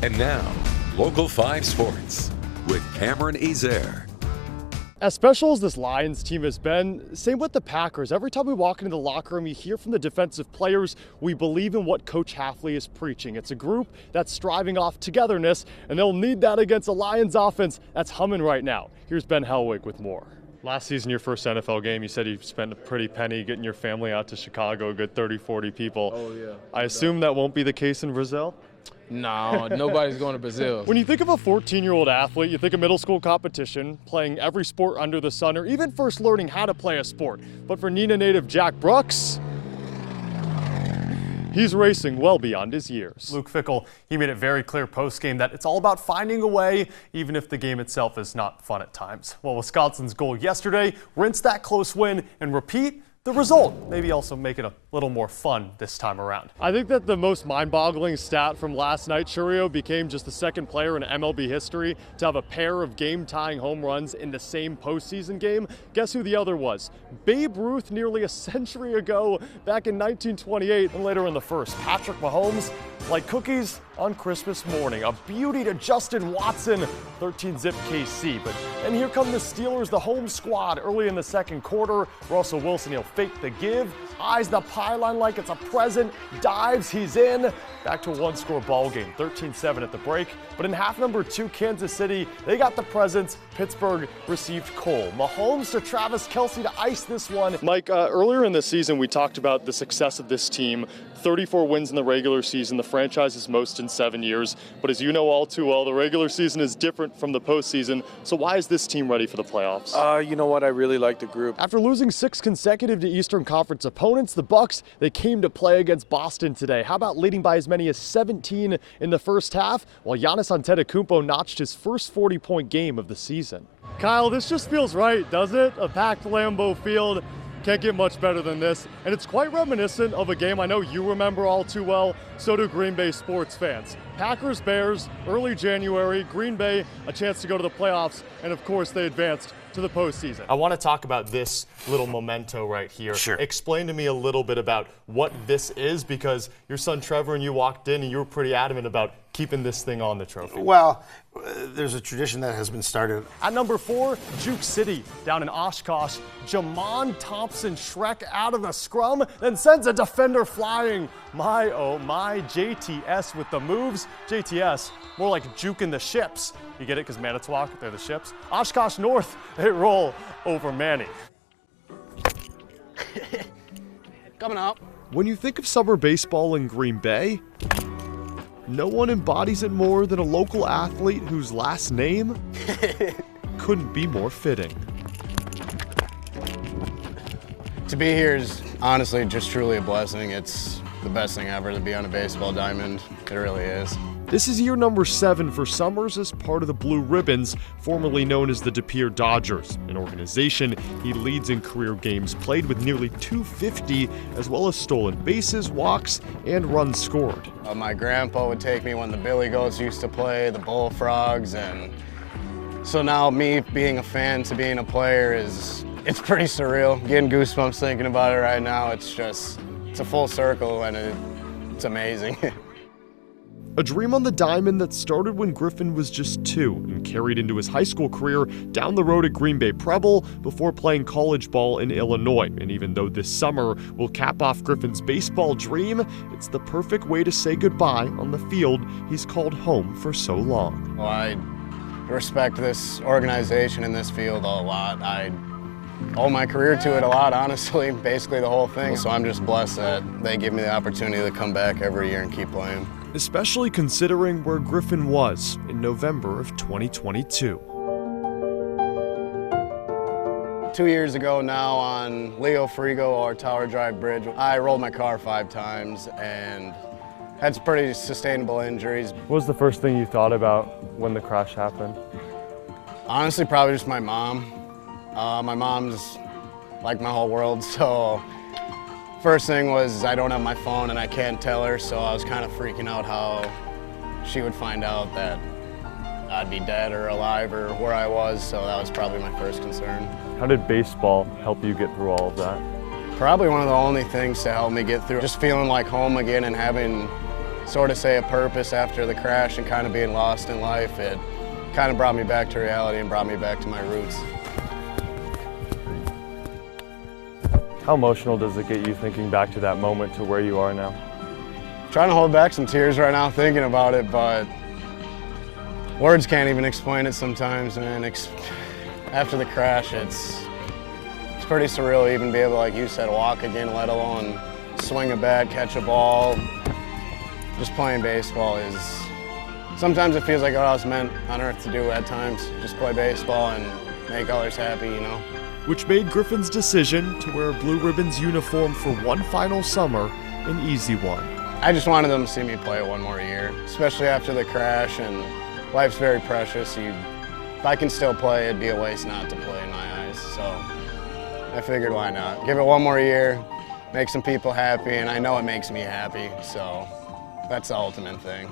And now, Local 5 Sports with Cameron Ezeir. As special as this Lions team has been, same with the Packers. Every time we walk into the locker room, you hear from the defensive players, we believe in what Coach Hafley is preaching. It's a group that's striving off togetherness, and they'll need that against a Lions offense that's humming right now. Here's Ben Helwig with more. Last season, your first NFL game, you said you spent a pretty penny getting your family out to Chicago, a good 30, 40 people. Oh, yeah. I assume that won't be the case in Brazil? No, nobody's going to Brazil. When you think of a 14-year-old athlete, you think of middle school competition, playing every sport under the sun, or even first learning how to play a sport. But for Neenah native Jack Brooks, he's racing well beyond his years. Luke Fickell, he made it very clear post-game that it's all about finding a way, even if the game itself is not fun at times. Well, Wisconsin's goal yesterday, rinse that close win and repeat the result. Maybe also make it a little more fun this time around. I think that the most mind-boggling stat from last night, Churio, became just the second player in MLB history to have a pair of game-tying home runs in the same postseason game. Guess who the other was? Babe Ruth nearly a century ago, back in 1928, and later in the first. Patrick Mahomes, like cookies on Christmas morning. A beauty to Justin Watson, 13-zip KC. But then here come the Steelers, the home squad, early in the second quarter. Russell Wilson, he'll fake the give, eyes the pylon like it's a present, dives, he's in. Back to a one-score ball game, 13-7 at the break. But in half number 2, Kansas City, they got the presents. Pittsburgh received coal. Mahomes to Travis Kelce to ice this one. Mike, earlier in the season, we talked about the success of this team. 34 wins in the regular season, the franchise's most in 7 years. But as you know all too well, the regular season is different from the postseason. So why is this team ready for the playoffs? You know what? I really like the group. After losing 6 consecutive to Eastern Conference opponents, the Bucs, they came to play against Boston today. How about leading by as many as 17 in the first half, while Giannis Antetokounmpo notched his first 40-point game of the season? Kyle, this just feels right, doesn't it? A packed Lambeau Field. Can't get much better than this, and it's quite reminiscent of a game I know you remember all too well, so do Green Bay sports fans. Packers-Bears, early January, Green Bay, a chance to go to the playoffs, and of course they advanced to the postseason. I want to talk about this little memento right here. Sure. Explain to me a little bit about what this is, because your son Trevor and you walked in and you were pretty adamant about keeping this thing on the trophy. Well, there's a tradition that has been started. At number 4, Juke City, down in Oshkosh. Jamon Thompson Shrek out of the scrum, then sends a defender flying. My, oh my, JTS with the moves. JTS, more like juking the ships. You get it, because Manitowoc, they're the ships. Oshkosh North, they roll over Manny. Coming out. When you think of summer baseball in Green Bay, no one embodies it more than a local athlete whose last name couldn't be more fitting. To be here is honestly just truly a blessing. It's the best thing ever to be on a baseball diamond. It really is. This is year number 7 for Summers as part of the Blue Ribbons, formerly known as the De Pere Dodgers, an organization he leads in career games played with nearly 250, as well as stolen bases, walks, and runs scored. My grandpa would take me when the Billy Goats used to play, the Bullfrogs, and so now me being a fan to being a player it's pretty surreal. Getting goosebumps thinking about it right now. It's a full circle and it's amazing. A dream on the diamond that started when Griffin was just 2 and carried into his high school career down the road at Green Bay Preble before playing college ball in Illinois. And even though this summer will cap off Griffin's baseball dream, it's the perfect way to say goodbye on the field he's called home for so long. Well, I respect this organization and this field a lot. I owe my career to it a lot, honestly, basically the whole thing. So I'm just blessed that they give me the opportunity to come back every year and keep playing. Especially considering where Griffin was in November of 2022. 2 years ago now on Leo Frigo or Tower Drive Bridge, I rolled my car 5 times and had some pretty sustainable injuries. What was the first thing you thought about when the crash happened? Honestly, probably just my mom. My mom's like my whole world, so first thing was I don't have my phone and I can't tell her, so I was kind of freaking out how she would find out that I'd be dead or alive or where I was, so that was probably my first concern. How did baseball help you get through all of that? Probably one of the only things to help me get through. Just feeling like home again and having sort of say a purpose after the crash and kind of being lost in life, it kind of brought me back to reality and brought me back to my roots. How emotional does it get you thinking back to that moment to where you are now? Trying to hold back some tears right now thinking about it, but words can't even explain it sometimes, man. After the crash, it's pretty surreal to even be able to, like you said, walk again, let alone swing a bat, catch a ball. Just playing baseball is, sometimes it feels like what I was meant on earth to do at times. Just play baseball and make others happy, you know. Which made Griffin's decision to wear a Blue Ribbons uniform for one final summer an easy one. I just wanted them to see me play one more year, especially after the crash, and life's very precious. If I can still play, it'd be a waste not to play in my eyes. So I figured, why not? Give it one more year, make some people happy, and I know it makes me happy, so that's the ultimate thing.